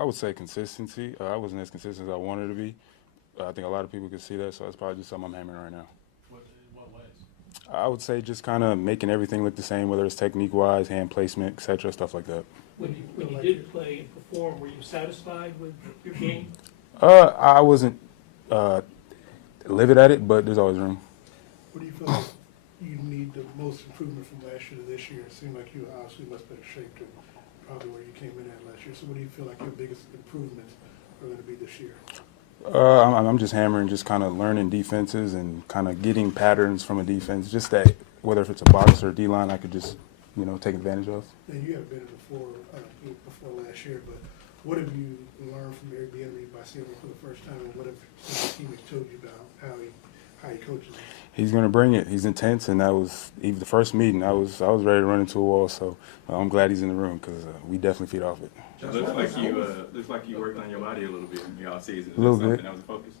I would say consistency. I wasn't as consistent as I wanted to be. I think a lot of people could see that, so that's probably just something I'm hammering right now. What ways? I would say just kind of making everything look the same, whether it's technique-wise, hand placement, etc., stuff like that. When you did play and perform, were you satisfied with your game? I wasn't livid at it, but there's always room. What do you feel like you need the most improvement from last year to this year? It seemed like you obviously much better shape than probably where you came in at last year. So what do you feel like your biggest improvements are going to be this year? I'm just hammering, just kind of learning defenses and kind of getting patterns from a defense, just that whether if it's a box or a D-line, I could just, take advantage of. And you haven't been in before last year, but what have you learned from Eric Bieniemy by seeing him for the first time, and what have some of the teammates told you about how he coaches? He's going to bring it. He's intense, and that was even the first meeting. I was ready to run into a wall, so I'm glad he's in the room because we definitely feed off it. It looks like you worked on your body a little bit in the off season. A little bit. That was a focus.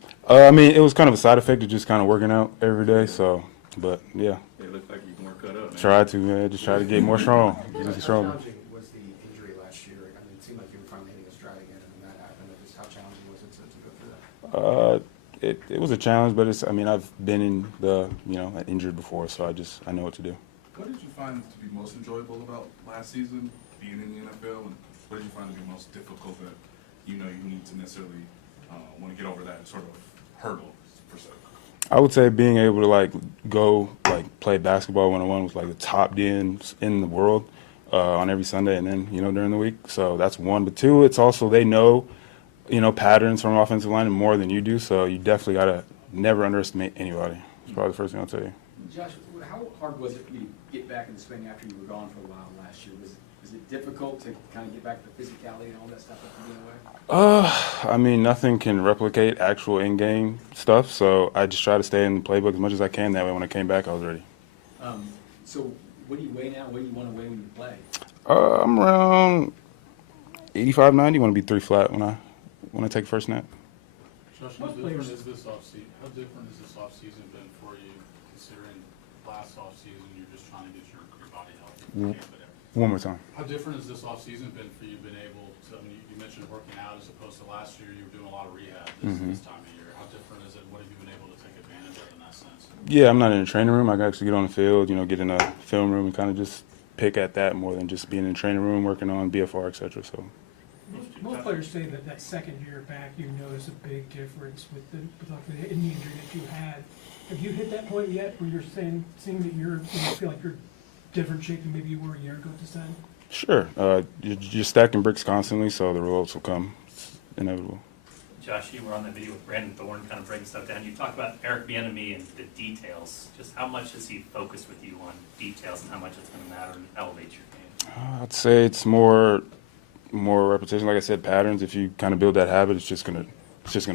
It was kind of a side effect of just kind of working out every day. So, but yeah. It looked like you were more cut up. Man. Tried to, man. Just try to get more strong. How challenging was the injury last year? I mean, it seemed like you were finally hitting a stride again, and then that happened. Just how challenging was it to go through that? It was a challenge, but I've been in injured before, so I know what to do. What did you find to be most enjoyable about last season, being in the NFL, and what did you find to be most difficult that you need to necessarily want to get over that sort of hurdle, per se? I would say being able to go play basketball one-on-one with the top DNs in the world on every Sunday, and then during the week. So that's one. But two, it's also they know patterns from offensive line more than you do. So you definitely gotta never underestimate anybody. It's probably the first thing I'll tell you. Josh, how hard was it for you to get back in the swing after you were gone for a while last year? Was it difficult to kind of get back to the physicality and all that stuff after being away? Nothing can replicate actual in-game stuff. So I just try to stay in the playbook as much as I can. That way, when I came back, I was ready. So what do you weigh now? What do you want to weigh when you play? I'm around 85, 90. Want to be 3 flat when I take first snap. Josh, how different has this offseason been for you, considering last offseason you're just trying to get your body healthy? One more time. How different has this offseason been for you, been able to, you mentioned working out as opposed to last year, you were doing a lot of rehab this time of year. How different is it? What have you been able to take advantage of in that sense? Yeah, I'm not in a training room. I can actually get on the field, get in a film room and kind of just pick at that more than just being in a training room, working on BFR, et cetera. So. Most players say that second year back, you notice a big difference with the injury that you had. Have you hit that point yet where you're seeing that you feel like you're different shape than maybe you were a year ago at this time? Sure. You're stacking bricks constantly, so the results will come. It's inevitable. Josh, you were on the video with Brandon Thorne kind of breaking stuff down. You talked about Eric Bieniemy and the details. Just how much has he focused with you on details and how much it's going to matter and elevate your game? I'd say it's more repetition. Like I said, patterns. If you kind of build that habit, it's just gonna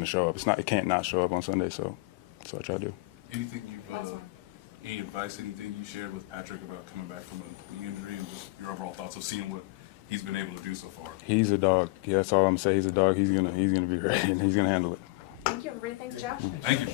show up. It can't not show up on Sunday. So that's what I try to do. Anything any advice, anything you shared with Patrick about coming back from a knee injury, and just your overall thoughts of seeing what he's been able to do so far? He's a dog. Yeah, that's all I'm saying. He's a dog. He's gonna be ready and he's gonna handle it. Thank you, everybody. Thanks, Josh. Thank you.